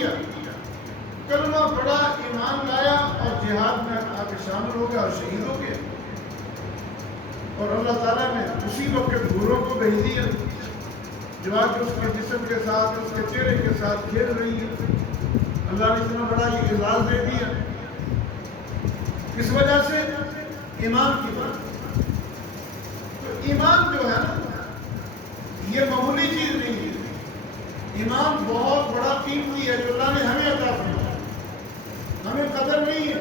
کیا، کلمہ پڑھا، ایمان لایا اور جہاد میں آ کے شامل ہو گیا اور شہید ہو گیا، اور اللہ تعالیٰ نے اسی وقت حوروں کو بھیج دیا جو آج اس کے جسم کے ساتھ، اس کے چہرے کے ساتھ کھیل رہی ہے۔ اللہ نے اتنا بڑا یہ اعزاز دے دیا، کس وجہ سے؟ ایمان کی بات۔ تو ایمان جو ہے نا، یہ معمولی چیز نہیں ہے، ایمان بہت بڑا قیمتی ہے جو اللہ نے ہمیں عطا فرمایا، ہمیں قدر نہیں ہے،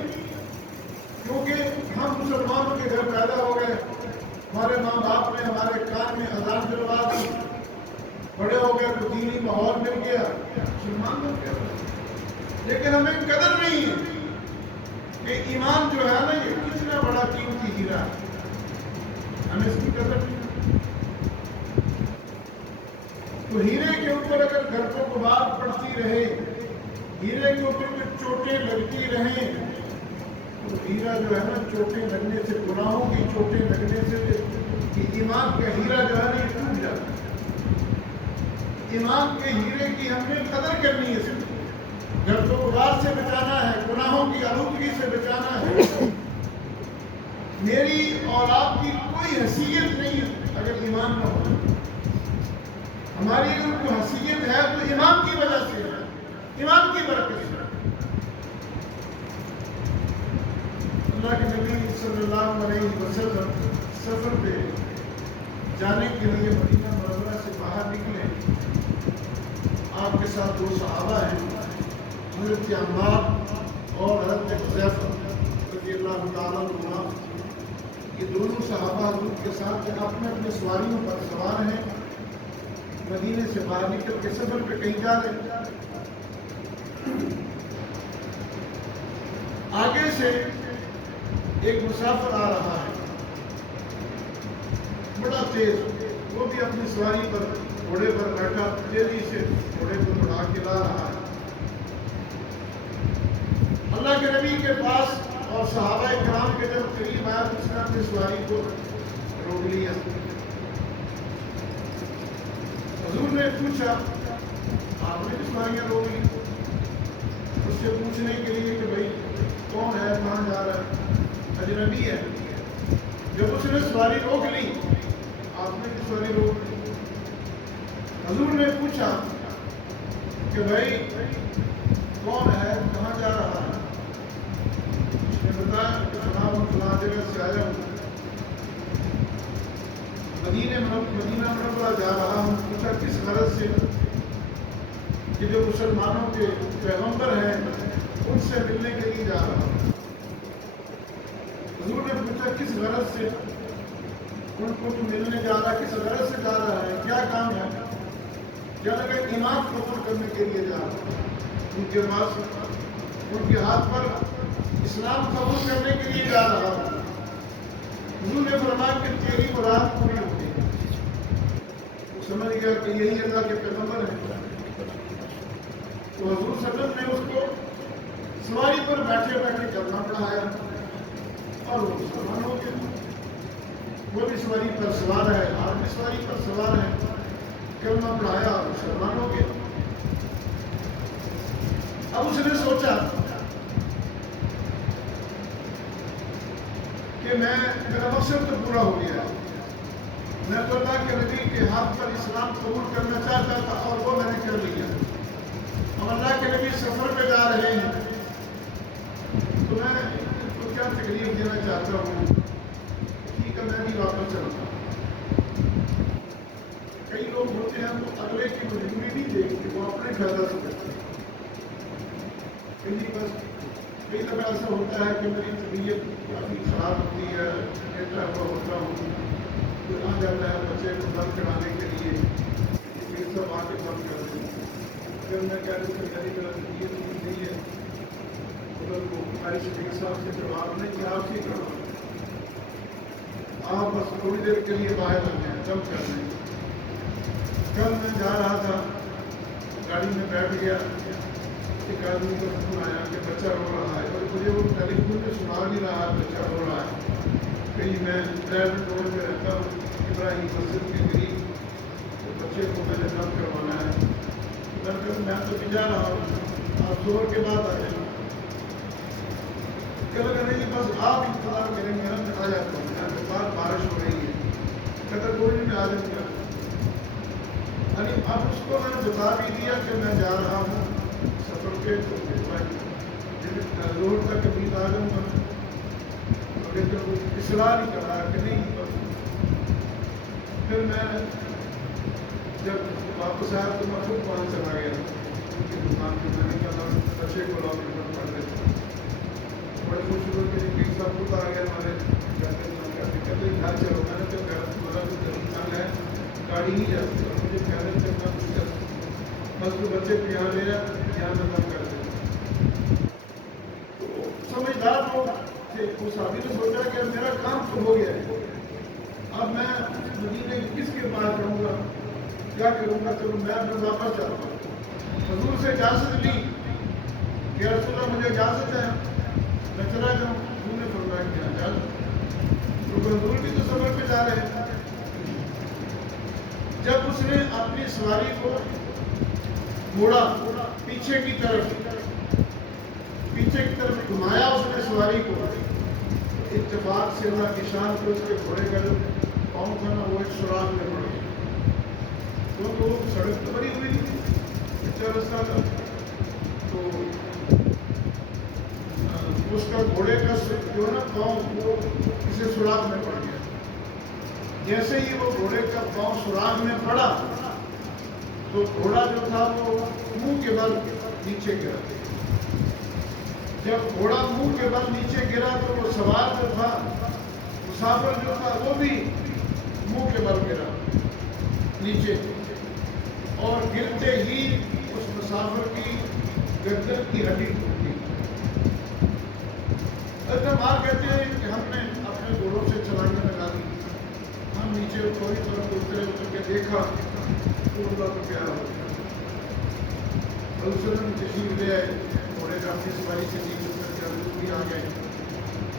کیونکہ ہم مسلمانوں کے گھر پیدا ہو گئے، ہمارے ماں باپ نے ہمارے کان میں اذان دلوا دی، بڑے ہو گئے تو دینی ماحول مل گیا، مسلمان بن گیا، لیکن ہمیں قدر نہیں ہے کہ ایمان جو ہے نا یہ کتنا بڑا قیمتی ہیرا ہے، ہمیں اس کی قدر نہیں ہے۔ تو ہیرے کے اوپر اگر گھر کو غبار پڑتی رہے، ہیرے کے اوپر میں چوٹیں لگتی رہیں، تو ہیرا جو ہے نا چوٹیں لگنے سے، گناہوں کی چوٹیں لگنے سے کہ ایمان کا ہیرا جو ہے نا یہ ٹوٹ جاتا ہے۔ ایمان کے ہیرے کی ہم نے قدر کرنی ہے، صرف گھر کو غبار سے بچانا ہے، گناہوں کی آلودگی سے بچانا ہے۔ میری اور آپ کی کوئی حیثیت نہیں ہے اگر ایمان نہ ہو، ہماری اگر کوئی حیثیت ہے تو ایمان کی وجہ سے ہے، ایمان کی برکت سے۔ اللہ کے نبی صلی اللہ علیہ وسلم سفر پہ جانے کے لیے مدینہ منورہ سے باہر نکلے، آپ کے ساتھ 2 صحابہ ہیں، حضرت عمار اور حضرت حذیفہ رضی اللہ تعالیٰ عنہما۔ یہ دونوں صحابہ حضور کے ساتھ اپنے اپنے سواریوں پر سوار ہیں، مدینے سے باہر نکل کے سفر پہ کہیں جا رہے ہیں۔ آگے سے ایک مسافر آ رہا ہے، بڑا تیز، وہ بھی اپنی سواری پر گھوڑے پر بیٹھا، تیزی سے گھوڑے کو بڑھا کے لا رہا ہے۔ اللہ کے نبی کے پاس اور صحابہ کرام کے جب قریب آیا تو اس نے اپنی سواری کو روک لیا۔ حضور نے پوچھا، آپ نے بھی سواریاں روک لی؟ اس سے پوچھنے کے لیے کہ بھائی کون ہے، کہاں جا رہا ہے، اجنبی ہے۔ جب اس نے سواری روک لی، آپ نے بھی سواری روک لی۔ حضور نے پوچھا کہ بھائی کون ہے، کہاں جا رہا ہے؟ اس نے بتایا کہ فلاں جگہ سے آیا ہوں، مدینہ منورہ جا رہا ہوں۔ پوچھا کس غرض سے؟ کہ جو مسلمانوں کے پیغمبر ہیں ان سے ملنے کے لیے جا رہا ہوں۔ حضور نے پوچھا کس غرض سے؟ ان کو تو ملنے جا رہا ہے، کس غرض سے جا رہا ہے، کیا کام ہے؟ جب کہ ایمان قبول کرنے کے لیے جا رہا ہے، ان کے پاس ان کے ہاتھ پر اسلام قبول کرنے کے لیے جا رہا ہوں۔ حضور نے فرمایا کہ تیری مراد پوری ہو گئی۔ وہ سمجھ گیا کہ یہی اللہ کے پیغمبر ہیں۔ تو حضور صلی اللہ علیہ وسلم نے اس کو سواری پر بیٹھے بیٹھے کرنا پڑھایا اور وہ مسلمان ہو گیا۔ وہ بھی سواری پر سوار ہے، آپ بھی سواری پر سوار ہے، کلمہ پڑھایا اور مسلمان ہو گیا۔ اب اس نے سوچا کہ میرا مقصد تو پورا ہو گیا ہے، میں تو اللہ کے نبی کے ہاتھ پر اسلام قبول کرنا چاہتا تھا اور وہ میں نے کر لیا۔ اب اللہ کے نبی سفر پہ جا رہے ہیں تو میں ان کو کیا تکلیف دینا چاہتا ہوں، ٹھیک ہے میں بھی واپس چلتا ہوں۔ کئی لوگ ہوتے ہیں وہ اگلے کی مجبوری نہیں دیکھتے، وہ اپنے فائدہ سے کرتے ہیں۔ کئی دفعہ ایسا ہوتا ہے کہ میری طبیعت کافی خراب ہوتی ہے، لیٹا ہوا ہوتا ہوں، کوئی آ جاتا ہے بچے کو بند کرانے کے لیے، یہ سب آ کے بند کر دیں۔ اگر میں کہہ دوں کہ میری طبیعت ٹھیک نہیں ہے، اگر وہ ہماری شفیق صاحب سے جواب نہیں کہ آپ ٹھیک کرو، آپ بس تھوڑی دیر کے لیے باہر آ جائیں، دم کر دیں۔ کل میں جا رہا تھا، گاڑی میں بیٹھ گیا، ایک آدمی کا فون آیا کہ بچہ رو رہا ہے، اور مجھے وہ ٹیلی فون پہ سنا نہیں رہا ہے بچہ رو رہا ہے۔ کہیں میں ڈرائیور روڈ پہ رہتا ہوں، ابراہیم مسجد کے قریب، تو بچے کو میں نے دم کروانا ہے، میں تو بھی جا رہا ہوں۔ آپ ظہر کے بعد آ جائیں. کہ لگا نہیں بس آپ انتظار کریں گے میں آ جاتا ہوں, یہاں کے بعد بارش ہو رہی ہے. کہتا کوئی نہیں, میں آ جاؤں گا. یعنی اب اس کو میں نے بتا بھی دیا کہ میں جا رہا ہوں سفر کے, ظہر تک امید آ جاؤں گا. لیکن وہ اصلاح نہیں کر رہا کہ نہیں. پھر میں جب واپس آیا تو میں خود وہاں چلا گیا ان کی دکان پہ. میں نے کہا بچے کو لاؤ بند کر دیتا. بڑے خوش ہوئے کہ ایک صاحب خود آ گیا ہمارے کہتے گھر چلو. میں نے تو گھر بولا تو تنگ ہے, گاڑی نہیں جاتی اور مجھے پیدل چلنا مشکل. بس تو بچے کو یہاں لے یہاں میں بند کر دیں. سمجھدار لوگ تھے. اس آدمی نے سوچا کہ میرا کام تو ہو گیا ہے, اب میں مدینے کس کے پاس جاؤں گا, کیا کروں گا. چلو میں اپنے واپس جاتا ہوں. حضور سے اجازت لی کہ رسول اللہ مجھے اجازت ہے میں چلا جاؤں. حضور نے فرمایا کہ اجازت. کیونکہ حضور بھی تو سفر پہ جا رہے ہیں. جب اس نے اپنی سواری کو موڑا پیچھے کی طرف گھمایا اس نے سواری کو, اتفاق سے اللہ کی شان کو اس کے گھوڑے کا جو پاؤں تھا نا وہ ایک سوراخ میں پڑ گیا. کیونکہ وہ سڑک تو بڑی ہوئی تھی, اچھا رستہ تھا, تو اس کا گھوڑے کا جو ہے نا پاؤں وہ کسی سوراخ میں پڑ گیا. جیسے ہی وہ گھوڑے کا پاؤں سوراخ میں پڑا تو گھوڑا جو تھا وہ منہ کے بل نیچے گرا. جب گھوڑا منہ کے بل نیچے گرا تو وہ سوار جو تھا, مسافر جو تھا, وہ بھی منہ کے بل گرا نیچے. اور گرتے ہی اس مسافر کی گردن کی ہڈی ٹوٹ گئی. مار کہتے ہیں کہ ہم نے اپنے گھوڑوں سے چلانے لگا دی. ہم نیچے تھوڑی طرف اتر کے دیکھا تو اللہ کو پیارا ہو گیا. حضور نے تشریف لے آئے, گھوڑے کا اپنی سواری سے نیچے اتر کے حضور بھی آ گئے.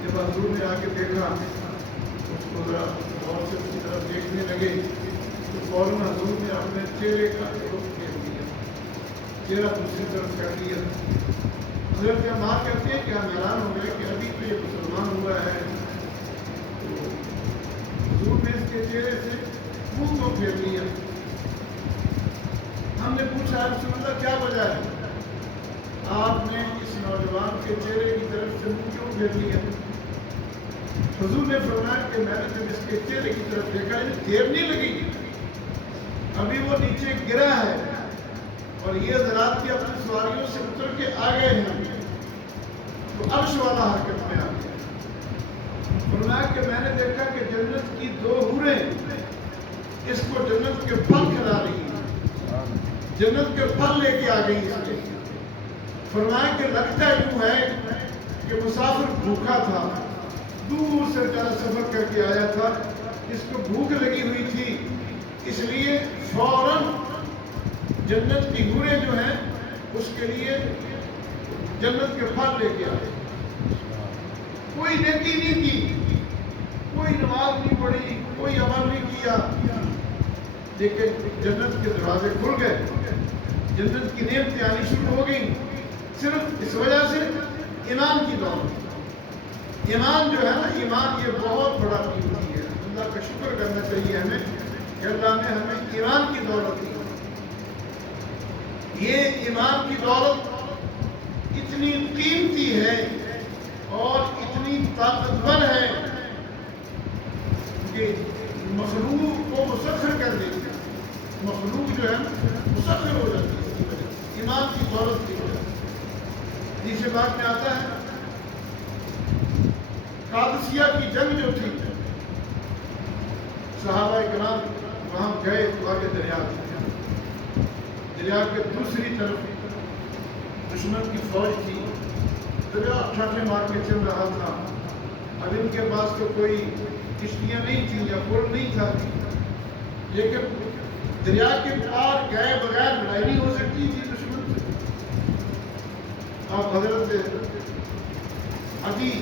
جب حضور نے آ کے دیکھا اس کو ذرا غور سے اس کی طرف دیکھنے لگے تو فوراً حضور نے اپنے چہرے کا رخ پھیر دیا, چہرہ دوسری طرف کر دیا. حضرت عمار کہتے ہیں کہ ہم حیران ہو گئے کہ ابھی تو یہ مسلمان ہوا ہے, تو حضور نے اس کے چہرے سے منہ کو پھیر لیا. ہم نے پوچھا رسول اللہ کیا وجہ ہے, آپ نے اس نوجوان کے چہرے کی طرف سے منہ کیوں پھیر لیا. حضور نے فرمایا کہ میں نے جب اس کے چہرے کی طرف دیکھا دیر نہیں لگی, ابھی وہ نیچے گرا ہے اور یہ حضرات کی اپنی سواریوں سے اتر کے آ گئے ہیں, تو عرش والا حرکت میں آ گیا. فرمایا کہ میں نے دیکھا کہ جنت کی 2 حوریں اس کو جنت کے پھل کھلا رہی ہیں, جنت کے پھل لے کے آ گئی اس کے. فرمایا کہ لگتا یوں ہے کہ مسافر بھوکا تھا, دور سے بیچارہ سفر کر کے آیا تھا, اس کو بھوک لگی ہوئی تھی, اس لیے فوراً جنت کی حوریں جو ہیں اس کے لیے جنت کے پھل لے کے آئے. کوئی نیکی نہیں کی, کوئی نماز نہیں پڑھی, کوئی عمل نہیں کیا, لیکن جنت کے دروازے کھل گئے, جنت کی نعمتیں آنی شروع ہو گئی, صرف اس وجہ سے ایمان کی دولت. ایمان جو ہے نا, ایمان یہ بہت بڑا قیمتی ہے. اللہ کا شکر کرنا چاہیے ہمیں کہ اللہ نے ہمیں ایمان کی دولت دی. یہ ایمان کی دولت اتنی قیمتی ہے اور اتنی طاقتور ہے کہ مخلوق کو مسخر کر دیتی ہے. مخلوق جو ہے مسخر ہو جاتی ہے ایمان کی دولت کی وجہ سے. تیسرے بات میں آتا ہے قادسیہ کی جنگ جو تھی, صحابہ کرام وہاں گئے تو آگے دریا تھا, دریا کے دوسری طرف دشمن کی فوج تھی, دریا ٹھاٹھے مار کے چل رہا تھا. اب ان کے پاس تو کوئی کشتیاں نہیں تھیں یا پل نہیں تھا, لیکن دریا کے پار گئے بغیر لڑائی نہیں ہو سکتی تھی دشمن سے. آپ حضرت عدی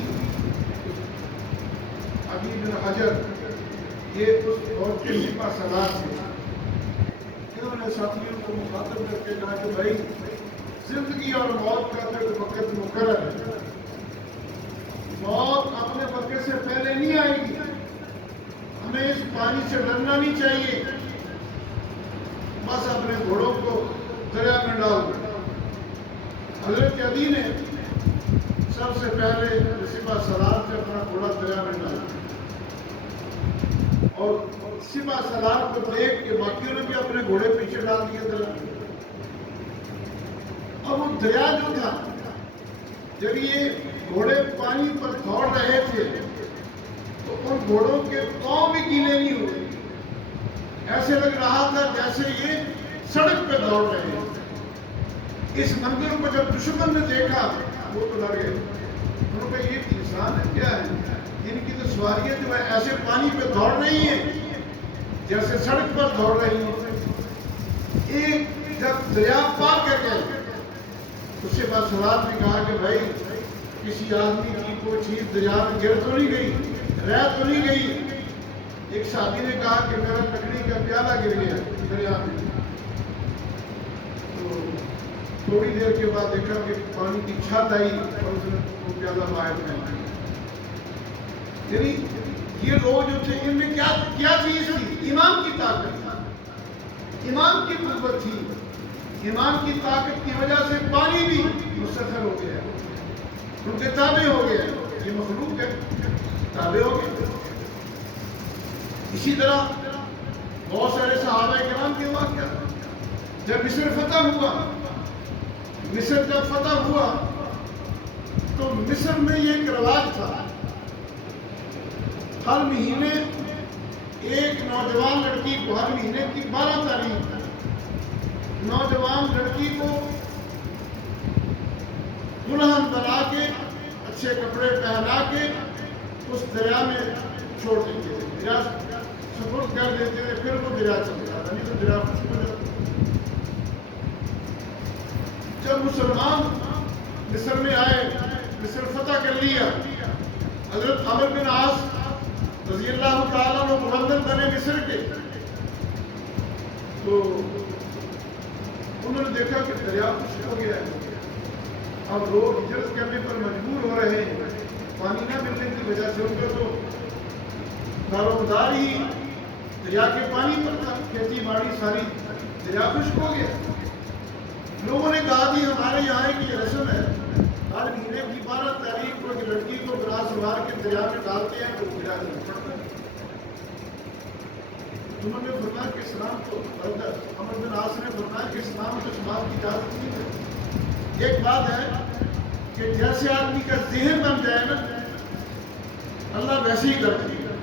بن حجر یہ اس فوج کے سپاہ سالار تھے. انہوں نے ساتھیوں کو مخاطب کر کے کہا کہ بھائی زندگی اور موت کا تو ایک وقت مقرر ہے. موت اپنے وقت سے پہلے نہیں آئے گی. ہمیں اس پانی سے ڈرنا نہیں چاہیے. بس اپنے گھوڑوں کو دریا میں ڈال دو. حضرت علی نے سب سے پہلے سپاہ سالار سے اپنا گھوڑا دریا میں ڈالا اور سپاہ سالار کو دیکھ کے باقیوں نے بھی اپنے گھوڑے پیچھے ڈال دیے دریا میں. اور وہ دریا جو تھا جب یہ گھوڑے پانی پر دوڑ رہے تھے تو ان گھوڑوں کے پاؤں بھی گیلے نہیں ہوئے. ایسے لگ رہا تھا جیسے یہ سڑک پہ دوڑ رہے ہیں. اس منظر کو جب دشمن نے دیکھا وہ تو ڈر گئے. انہوں نے کہا یہ انسان ہے کیا ہے؟ ان کی تو سواریاں جو ہے ایسے پانی پہ دوڑ رہی ہیں جیسے سڑک پر دوڑ رہی ہیں. ایک جب دریا پار کر گئے اس کے بعد سوال نے کہا کہ بھائی کسی آدمی کی کوئی چیز دریا میں گر تو نہیں گئی, رہ تو نہیں گئی. ایک صحابی نے کہا کہ میرا لکڑی کا پیالہ گر گیا دریا میں. تو تھوڑی دیر کے بعد دیکھا کہ پانی کی چھت آئی اور اس نے وہ پیالہ باہر پھینک دیا. یعنی یہ لوگ جو تھے ان میں کیا چیز تھی؟ ایمان کی طاقت, ایمان کی قوت تھی. ایمان کی طاقت کی وجہ سے پانی بھی مسخر ہو گیا, ان کے تابع ہو گیا. یہ مخلوق ہے, تابع ہو گیا. اسی طرح بہت سارے صحابہ کرام کے واقعہ جب مصر فتح ہوا, مصر جب فتح ہوا تو مصر میں یہ ایک رواج تھا, ہر مہینے ایک نوجوان لڑکی کو, ہر مہینے کی 12 تاریخ نوجوان لڑکی کو دلہن بنا کے اچھے کپڑے پہنا کے اس دریا میں چھوڑ دیتے تھے, دریا سپرد کر دیتے تھے. پھر وہ دریا چلتا تھا, نہیں تو دریا خشک ہو جاتا. جب مسلمان مصر میں آئے, مصر فتح کر لیا, حضرت عمرو بن عاص رضی اللہ تعالیٰ عنہ گورنر بنے مصر کے, تو انہوں نے دیکھا کہ دریا خشک ہو گیا ہے. اب لوگ ہجرت کرنے پر مجبور ہو رہے ہیں پانی نہ ملنے کی وجہ سے. ان کا تو دارومدار ہی دریا کے پانی پر تھا, کھیتی باڑی ساری دریا خشک ہو گیا. لوگوں نے کہا کہ ہمارے یہاں کی یہ رسم ہے, ہر مہینے کی 12 تاریخ کو ایک لڑکی کو گرا سوار کے دریا میں ڈالتے ہیں تو دریا میں پڑتا ہے. انہوں نے فرمایا کہ اسلام کو عمرو بن عاص نے فرمایا کہ اسلام کو اس بات کی اجازت نہیں ہے. ایک بات ہے کہ جیسے آدمی کا ذہن بن جائے نا اللہ ویسے ہی کر دے گا.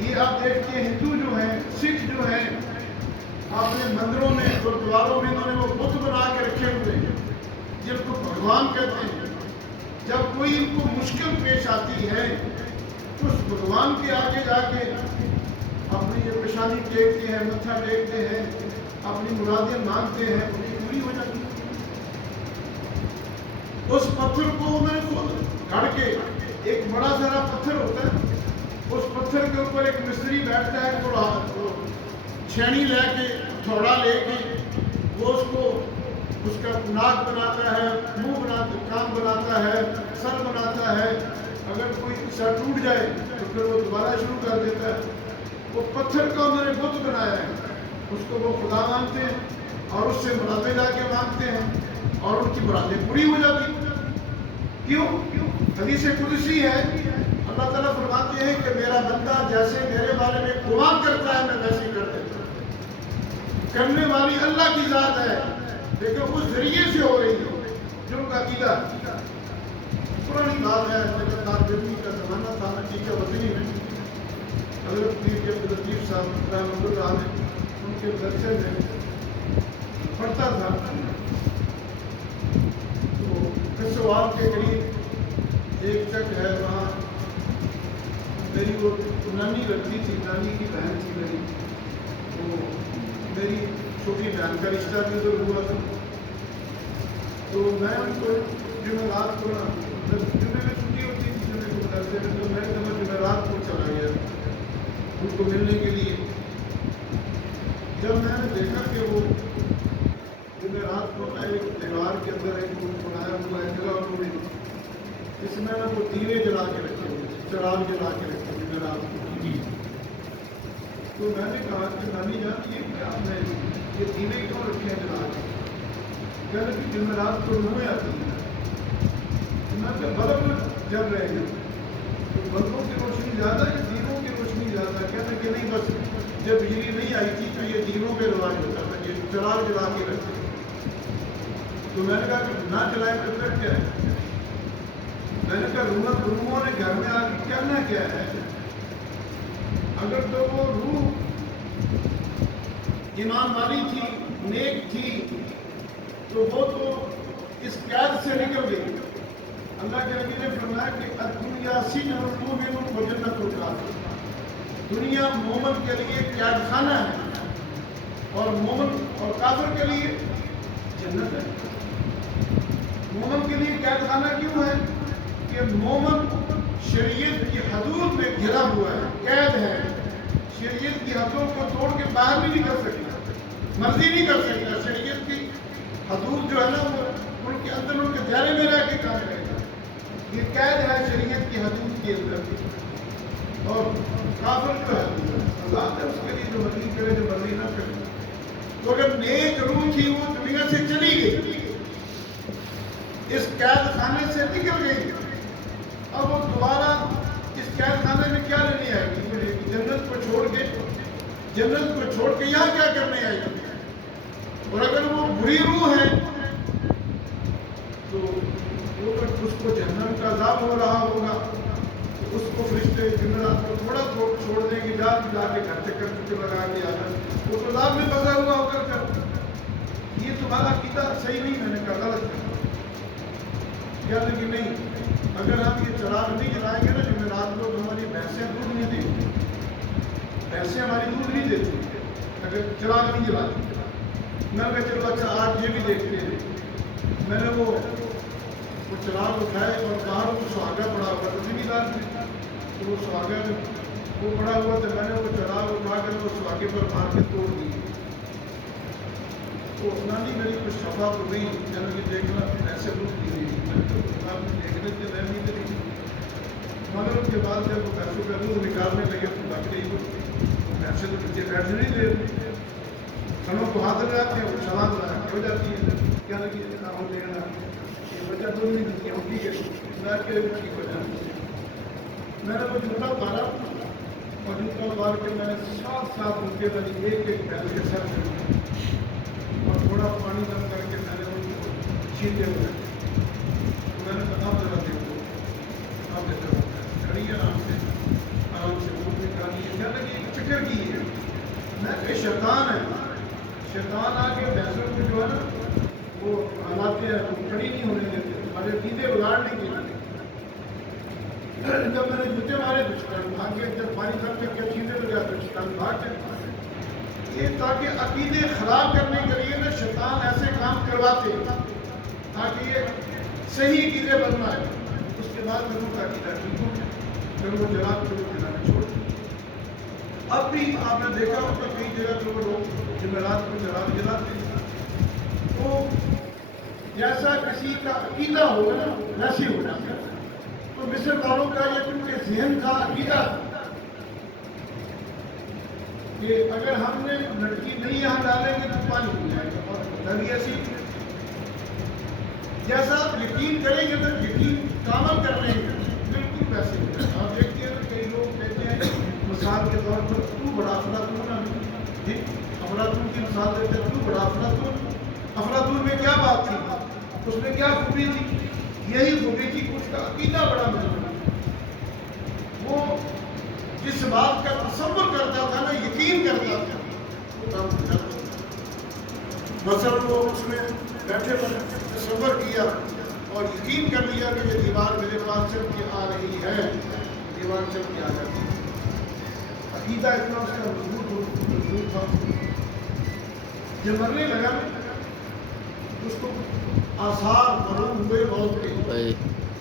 یہ آپ دیکھتے ہیں ہندو جو ہیں, سکھ جو ہیں, اپنے مندروں میں گرودواروں میں انہوں نے وہ بت بنا کے رکھے ہوئے ہیں جن کو بھگوان کہتے ہیں. جب کوئی ان کو مشکل پیش آتی ہے تو اس بھگوان کے آگے جا کے اپنی یہ پیشانی ٹیکتے ہیں, متھا ٹیکتے ہیں, اپنی مرادیں مانگتے ہیں, انہیں پوری ہو جاتی ہے. اس پتھر کو انہوں نے گھڑ کے, ایک بڑا سارا پتھر ہوتا ہے, اس پتھر کے اوپر ایک مستری بیٹھتا ہے, چھینی لے کے, تھوڑا لے کے وہ اس کو اس کا ناک بناتا ہے, منہ بناتا, کان بناتا ہے, سر بناتا ہے. اگر کوئی سر ٹوٹ جائے تو پھر وہ دوبارہ شروع کر دیتا ہے. وہ پتھر کا انہوں نے بت بنایا ہے, اس کو وہ خدا مانتے ہیں اور اس سے مرادیں لا کے مانگتے ہیں اور ان کی مرادیں پوری ہو جاتی. کیوں؟ حدیث قدسی ہے, اللہ تعالیٰ فرماتے ہیں کہ میرا بندہ جیسے میرے بارے میں گمان کرتا ہے میں ویسے ہی کر دیتا ہوں. کرنے والی اللہ کی ذات ہے لیکن اس ذریعے سے ہو رہی ہے جو ان کا عقیدہ. پرانی بات ہے, گرمی کا زمانہ تھا, نتیجہ وطنی میں حضرت پیر کے عبداللطیف صاحب رحمۃ اللہ علیہ ان کے درسے میں پڑھتا تھا. تو سوال کے قریب ایک چک ہے, وہاں میری وہ نانی لڑکی تھی, نانی کی بہن تھی میری, وہ میری چھوٹی بہن کا رشتہ بھی ادھر ہوا تھا. تو میں ان کو جمعرات کو, جمعے میں چھٹی ہوتی تھی جمعے کو درسے میں, تو میں جمعرات کو چلا گیا ان کو ملنے کے لیے. جب میں نے دیکھا کہ وہ ایک دیوار کے اندر ایک بنایا ہوا ہے جگہ انہوں نے، اس میں نا وہ دیوے جلا کے رکھے ہوئے، چراغ جلا کے رکھے ہوئے جناب۔ تو میں نے کہا کہ نانی جان یہ کیا ہے، یہ دیوے کیوں رکھے ہیں جلا کے؟ کہنے کہ جمعرات کو روحیں آتی ہیں، میں کہ بلب جل رہے ہیں، تو بلبوں کی روشنی زیادہ ہے، دیووں کی روشنی زیادہ ہے؟ کہتے کہ نہیں، بس جب بجلی نہیں آئی تھی تو یہ دیووں پہ رواج ہوتا تھا، یہ چراغ جلا کے رکھتے۔ تو میں نے کہا کہ نہ جلائے تو پھر کیا ہے؟ میں نے کہا روحوں نے گھر میں آ کے کرنا کیا ہے؟ اگر تو وہ روح ایمان والی تھی، نیک تھی، تو وہ تو اس قید سے نکل گئی۔ اللہ کے نبی نے فرمایا کہ الدنیا سجن المؤمن و جنت الکافر، دنیا مومن کے لیے قید خانہ ہے اور مومن اور کافر کے لیے جنت ہے۔ مومن کے لیے قید خانہ کیوں ہے؟ کہ مومن شریعت کی حدود میں گھرا ہوا ہے، قید ہے، شریعت کی حدود کو توڑ کے باہر بھی نہیں کر سکتا، مرضی نہیں کر سکتا۔ شریعت کی حدود جو ہے نا وہ ان کے اندر، ان کے دائرے میں رہ کے کام کرے گا، یہ قید ہے شریعت کی حدود کے اندر۔ اور کافر جو ہے اللہ نے اس کے لیے جو مرضی کرے، جو مرضی نہ کرے۔ تو اگر نیک روح تھی وہ دنیا سے چلی گئی، اس قید خانے سے نکل گئی، اب وہ دوبارہ اس قید خانے میں کیا لینے آئے گی؟ جنت کو چھوڑ کے یہاں کیا کرنے آئے گی؟ اور اگر وہ بری روح ہے تو اس کو جہنم کا عذاب ہو رہا ہوگا، تو اس کو فرشتے جنرات کو تھوڑا چھوڑ دیں گے، جا کے گھر چکر لگا کے آنا، وہ تو عذاب میں پھنسا ہوا ہو کر یہ تمہارا عقیدہ صحیح نہیں۔ میں نے کہا غلط ہے، یعنی کہ نہیں، اگر ہم یہ چراغ نہیں جلائیں گے نا جمعرات کو، ہماری بھینسیں دودھ نہیں دیں گی، بھینسیں ہماری دودھ نہیں دیتی اگر چراغ نہیں جلاتی۔ میں نے کہا چلو اچھا آج یہ بھی دیکھتے ہیں۔ میں نے وہ چراغ اٹھائے اور باہر وہ سہاگا پڑا ہوا تھا زمیندار میں، تو وہ سہاگا وہ پڑا ہوا تھا، میں نے وہ چراغ اٹھا کر وہ سہاگے پر مار کے توڑ دی۔ تو نانی میری کچھ شفا تو نہیں، میں نے دیکھنا ایسے دودھ دی گئی، دیکھنے کے میں نہیں کری، مگر اس کے بعد جب وہ پیسوں کا دودھ نکالنے لگے تو لگ گئی، پیسے تو بچے بیٹھنے نہیں دے، کھنوں کو ہاتھ لگاتے ہیں، وہ چھلانگ لگا کے ہو جاتی ہے، کیا لگی ہم دینا یہ بچہ دودھ نہیں دیتی ہم ٹھیک ہے کے ٹھیک ہو جاتی ہے۔ میں نے وہ جوتا مارا اور جوتا مار کے میں نے ساتھ ان کے بنی ایک بیل کے سر میں اور تھوڑا پانی دم کر کے میں نے ان کو چھینتے ہوئے، میں نے کہا ذرا دیکھو، آپ دیکھو کھڑی ہے آرام سے دودھ نکالی ہے، کیا لگی چکر کی ہے، میں کہ شیطان ہے، شیطان آ کے بھینسوں کو جو ہے نا وہ ہلاتے ہیں، کھڑی نہیں ہونے دیتے، ہمارے عقیدے بگاڑنے کے لیے۔ جب میں نے جوتے مارے تو شیطان بھاگ گئے، جب پانی کم کر کے چھیننے لگا تو شیطان بھاگ گئے۔ یہ تاکہ عقیدے خراب کرنے کے لیے نا شیطان ایسے کام کرواتے تاکہ یہ صحیح عقیدے بنوائے، اس کے بعد میں وہ عقیدہ ٹھیک ہو گیا، پھر وہ جلانا چھوڑ دیا۔ اب بھی آپ نے دیکھا ہوگا کئی جگہ جو لوگ جمعرات کو چراغ جلاتے ہیں، تو جیسا کسی کا عقیدہ ہوگا نا ویسے ہو جاتا ہے۔ تو مصر والوں کا یہ ان کے ذہن کا عقیدہ کہ اگر ہم نے لڑکی نہیں یہاں ڈالیں گے تو پانی ہو جائے گا، اور نبی ایسی جیسا آپ یقین کریں گے تو یقین کامل کر لیں گے، بالکل ویسے ہو جائے گا۔ آپ دیکھتے ہیں کئی لوگ کہتے ہیں مثال کے طور پر تو بڑا افلاطون ہے، افلاطون کی مثال دیتے ہیں، تو بڑا افلاطون۔ افلاطون میں کیا بات تھی؟ اس میں کیا خوبی تھی؟ یہی خوبی تھی کہ اس کا عقیدہ بڑا مضبوط، وہ جس بات کا تصور کرتا تھا نا، یقین کرتا تھا، وہ کام ہو جاتا تھا۔ مثلا وہ اس میں بیٹھے تصور کیا اور یقین کر لیا کہ یہ دیوار میرے پاس چل کے آ رہی ہے، دیوار چل کے آ جاتی ہے۔ عقیدہ اتنا اس کا مضبوط تھا، جب مرنے لگا اس کو آثار معلوم ہوئے موت کے،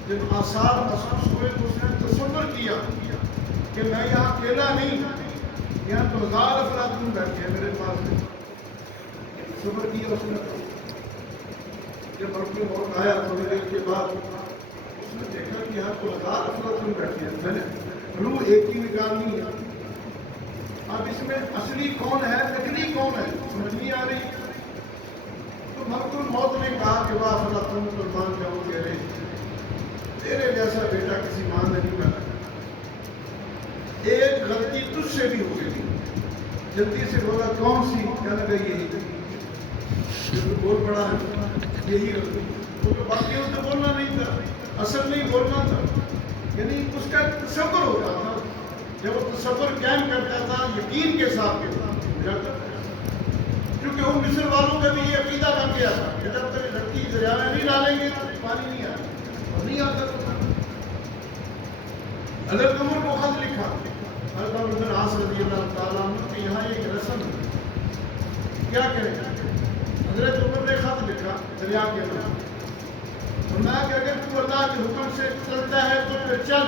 جب آثار محسوس ہوئے تو اس نے تصور کیا کہ میں یہاں اکیلا نہیں، یہاں تو 1000 افلاطون بیٹھے ہیں میرے پاس، تصور کیا اس نے۔ جب اپنے موت آیا تھوڑی دیر کے بعد اس نے دیکھا کہ یہاں تو 1000 افلاطون بیٹھے ہیں، میں نے روح ایک ہی نکالنی ہے. اب اس میں اصلی کون ہے نقلی کون ہے سمجھ نہیں آ رہی. تو ملک الموت نے کہا کہ واہ افلاطون قربان جاؤں تیرے جیسا بیٹا کسی ماں نے نہیں بنا. ایک غلطی تجھ سے بھی ہو گئی. جلدی سے بولا کون سی؟ کہنے لگا یہی جو تو بول پڑا ہے یہی غلطی. وہ تو باقی اس نے بولنا نہیں تھا، اصل نہیں بولنا تھا. یعنی اس کا تصور ہوتا تھا. جب وہ تصور قائم کرتا تھا یقین کے ساتھ کیونکہ وہ مصر والوں کا بھی یہ عقیدہ بن گیا تھا کہ جب تک لڑکی دریا میں نہیں ڈالیں گے تو پانی نہیں آئے اور نہیں آتا تھا. حضرت عمر کو خط لکھا حضرت عمر بن عاص رضی اللہ تعالیٰ عنہ کہ یہاں ایک رسم ہے کیا کریں. حضرت عمر نے خط لکھا دریا کے نام فرمایا کہ اگر تو اللہ کے حکم سے چلتا ہے تو پھر چل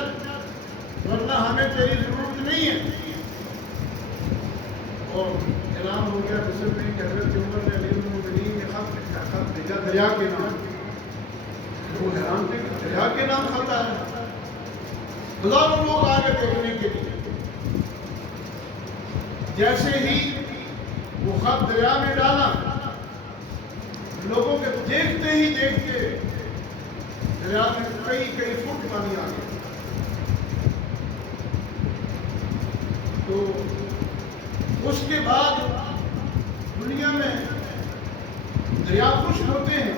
ورنہ ہمیں تیری ضرورت نہیں ہے. اور اعلان ہو گیا مصر میں کہ حضرت عمر نے امیر المومنین نے خط لکھا. خط بھیجا دریا کے نام. وہ حیران تھے کہ دریا کے نام خط آیا. ہزاروں لوگ آگے دیکھنے کے لیے. جیسے ہی وہ خط دریا میں ڈالا لوگوں کے دیکھتے ہی دیکھتے دریا میں کئی فٹ پانی آ گیا. تو اس کے بعد دنیا میں دریا خشک ہوتے ہیں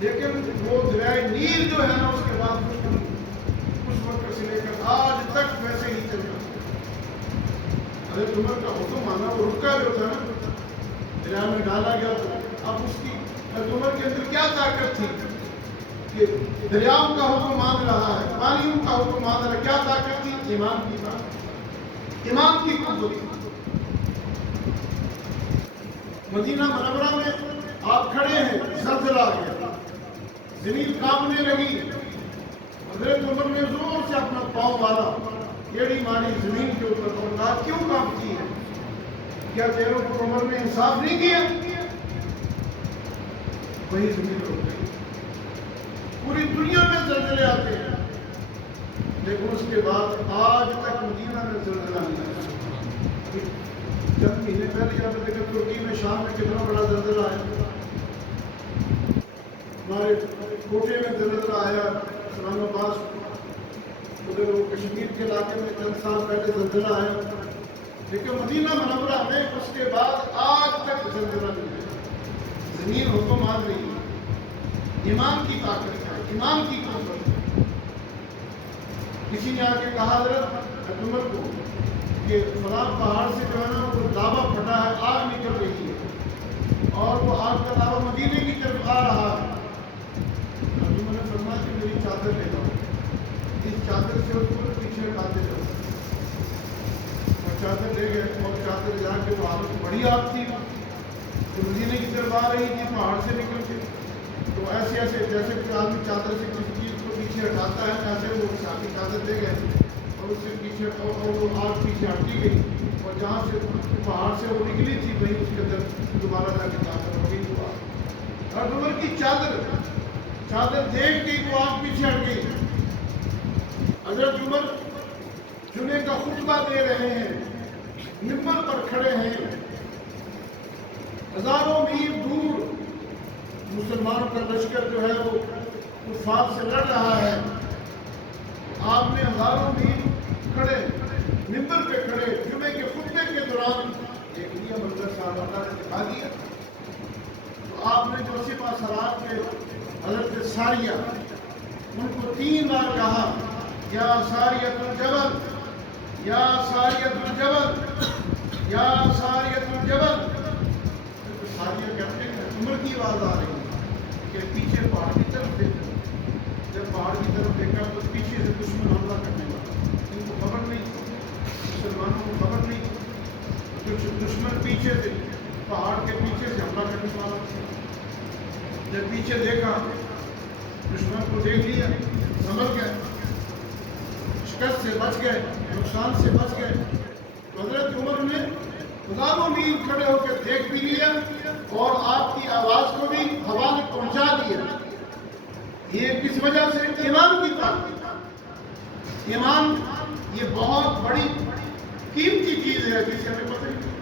لیکن وہ دریائے نیل جو ہے نا اس کے بعد خشک نہیں. اس وقت سے لے کر آج تک ویسے ہی چل رہا. حضرت عمر کا حکم آنا وہ رکا جو تھا نا دریا میں ڈالا گیا تو اب اس کی حضرت عمر کے اندر کیا طاقت تھی کہ دریاؤں کا حکم مان رہا ہے پانیوں کا حکم مان رہا ہے. کیا طاقت تھی؟ ایمان کی بات، ایمان کی قوت. مدینہ منورہ میں آپ کھڑے ہیں زلزلہ آ گیا زمین کانپنے لگی. حضرت عمر نے زور سے اپنا پاؤں مارا ایڑی ماری زمین کے اوپر اور کہا کیوں کانپتی ہے؟ کیا تیروں کو عمر نے انصاف نہیں کیا؟ وہی زمین رک گئی. پوری دنیا میں زلزلے آتے ہیں لیکن اس کے بعد آج تک مدینہ میں زلزلہ نہیں آیا. چند مہینے پہلے آپ نے دیکھا ترکی میں شام میں کتنا بڑا زلزلہ آیا. ہمارے کوٹے میں زلزلہ آیا. اسلام آباد ادھر وہ کشمیر کے علاقے میں چند سال پہلے زلزلہ آیا. لیکن مدینہ منورہ میں اس کے بعد آج تک زلزلہ نہیں آیا. زمین حکم مان رہی ہے. ایمان کی طاقت ہے، ایمان کی قوت ہے. کسی نے آ کے کہا حضرت عمر کو کہ فلاں پہاڑ سے جو ہے نا وہ لاوا پھٹا ہے آگ نکل رہی ہے اور وہ آگ کا لاوا مدینے کی طرف آ رہا ہے. عمر نے فرمایا کہ میری چادر لے جاؤ. اس چادر سے اس کو پیچھے ہٹاتے جاؤ. اور چادر لے گئے اور چادر جا کے وہ حالت بڑی آگ تھی جو مدینے کی طرف آ رہی تھی پہاڑ سے نکل کے. تو ایسے جیسے کوئی آدمی چادر سے کسی چیز کو پیچھے ہٹاتا ہے ایسے وہ ساتھی چادر لے گئے اور اس سے پیچھے اور وہ آگ پیچھے ہٹی گئی اور جہاں سے پہاڑ سے وہ نکلی تھی وہیں اس کے اندر دوبارہ جا کے چادر ہو گئی. اور عمر کی چادر دیکھ کے وہ آگ پیچھے ہٹ گئی. حضرت عمر جمعے کا خطبہ دے رہے ہیں، منبر پر کھڑے ہیں. ہزاروں میل دور مسلمانوں کا لشکر جو ہے وہ کفار سے لڑ رہا ہے. آپ نے ہزاروں میل کھڑے منبر پہ کھڑے جمعے کے خطبے کے دوران ایک لیا منظر صاحب اللہ نے دکھا دیا. تو آپ نے جو سپاہ سالار کے حضرت ساریہ ان کو 3 بار کہا یا ساریۃ الجبل، یا ساریۃ الجبل، یا ساریۃ الجبل. ساریہ کہتے ہیں عمر کی آواز آ رہی ہے کہ پیچھے پہاڑ کی طرف دیکھو. جب پہاڑ کی طرف دیکھا تو پیچھے سے دشمن حملہ کرنے والا. ان کو خبر نہیں تھی، مسلمانوں کو خبر نہیں تھی. کچھ دشمن پیچھے سے پہاڑ کے پیچھے سے حملہ کرنے والا. جب پیچھے دیکھا دشمن کو دیکھ لیا سمجھ گئے، شکست سے بچ گئے، نقصان سے بچ گئے. تو حضرت عمر نے ہزاروں میل کھڑے ہو کے دیکھ بھی لیا اور آپ کی آواز کو بھی ہوا نے پہنچا دیا. یہ کس وجہ سے؟ ایمان کی طاقت۔ ایمان یہ بہت بڑی قیمتی چیز ہے جسے ہمیں پتہ نہیں۔